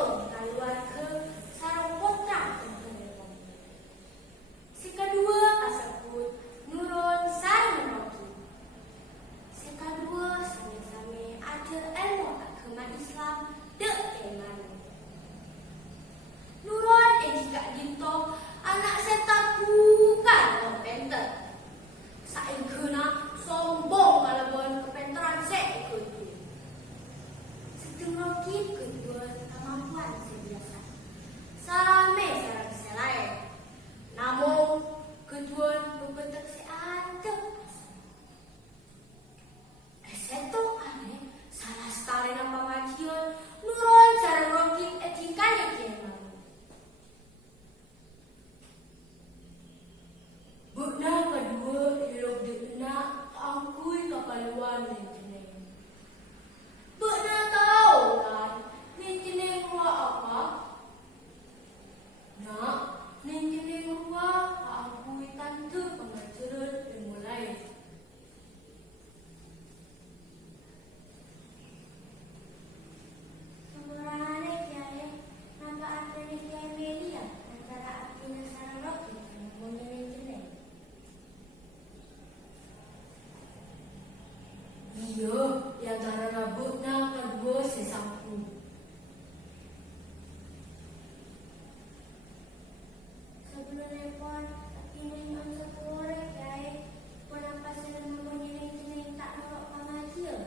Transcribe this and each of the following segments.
Ginto keluar ke sarang potra untuk si kedua kasebut nurun sarang Rocky. Si kedua sami-sami ada ilmu agama Islam dek teman. Nurun jika Ginto anak setan bukan kompenter. Saingkeuna sombong kalawan kepenteran ikut. Sedang Rocky kedua kemampuan sebiasa. Same sarang selain. Namun kedua lubetek seada. Eseto aneh salah setara nama pengajian nurun sarang Rocky etikanya kiamat. Bukna kedua elok dikena angkui kepaluan nenjeneng. Bukna tahu kan nenjeneng ruah apa? Nak, nenjeneng ruah angkui tante pengajaran ilmu lain. Sebenarnya kiai, nama artinya kiai Melia antara artinya sarang Rocky dan ngomongnya nenjeneng. Iya, yang cara rambutnya kedua sesampu. Sebelum pun, ini yang satu orang kiai, kenapa saya mempunyai jenis tak nolak pengajian?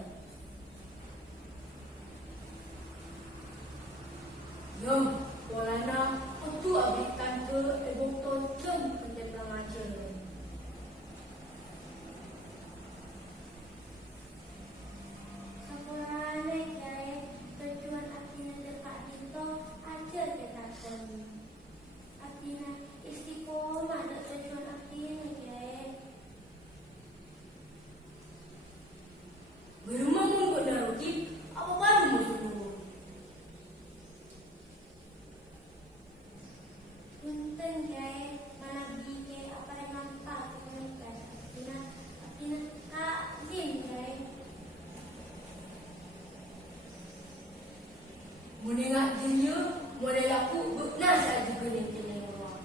Yang, walana itu abikan ke ibu tonton kerja pengajian. Menengah dia, mulai laku bukna saja gini jenis orang.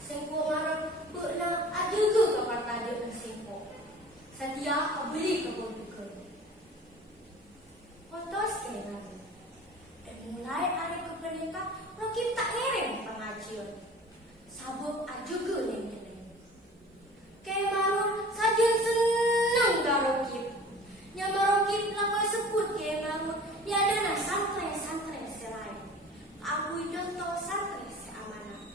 Sengko marah bukna ada ke kapal tadi ke sengko. Setia beli ke bukan. Kontos kena. Mulai hari kepenita, Rocky tak ngerem pengajian. Sabuk aja ke nih jenis. Kayak marun saja senang ke Rocky. Yang Rocky lakukan sebut kayak marun. Dia ada nak santai-santai. Aku contoh santri seamanah.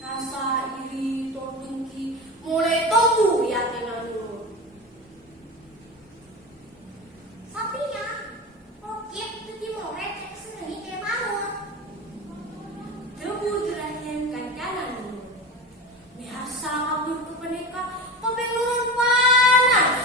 Rasa iri terdengki mulai tumbuh ya tenang dulu. Sapinya, Rocky jadi mau recek seneng kayak mau. Debu jerahin kancanan dulu. Biasa kabur ke peneka, tapi nurun panas.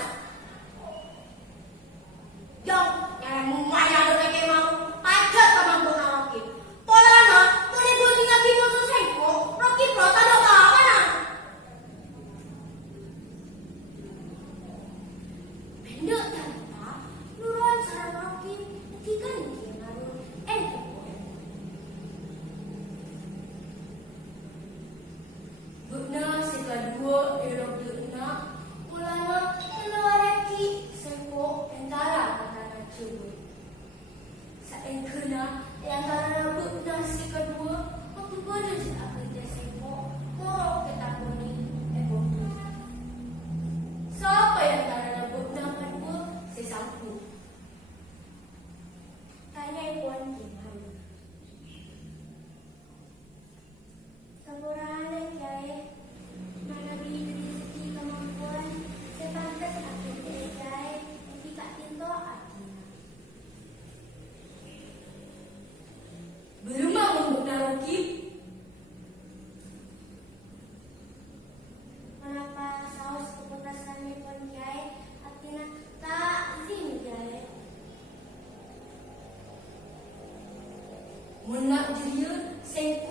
Yang maya ada kayak mau pajak tamang pun Rocky. Polana, boleh bunyi lagi musuh sengko. Rocky prota do apa na? Benda tanpa nuruan sarang Rocky tiga nih narun Bukna sekadua elok dena ulana keluar Rocky sengko entara kata cuy. Saengkeuna yang antara bukna si kedua waktu pada tidak kerja sengko morok kita puni ekotu. Siapa yang antara bukna kedua si sampu? Tanya pun gimana? Saburane kiai mana beli kemampuan sepantas akhirnya kiai tidak pintu artinya. Belum mau membuka Rocky. Kenapa saus keputusannya pun kiai artinya tak izin kiai. Menak dia sengko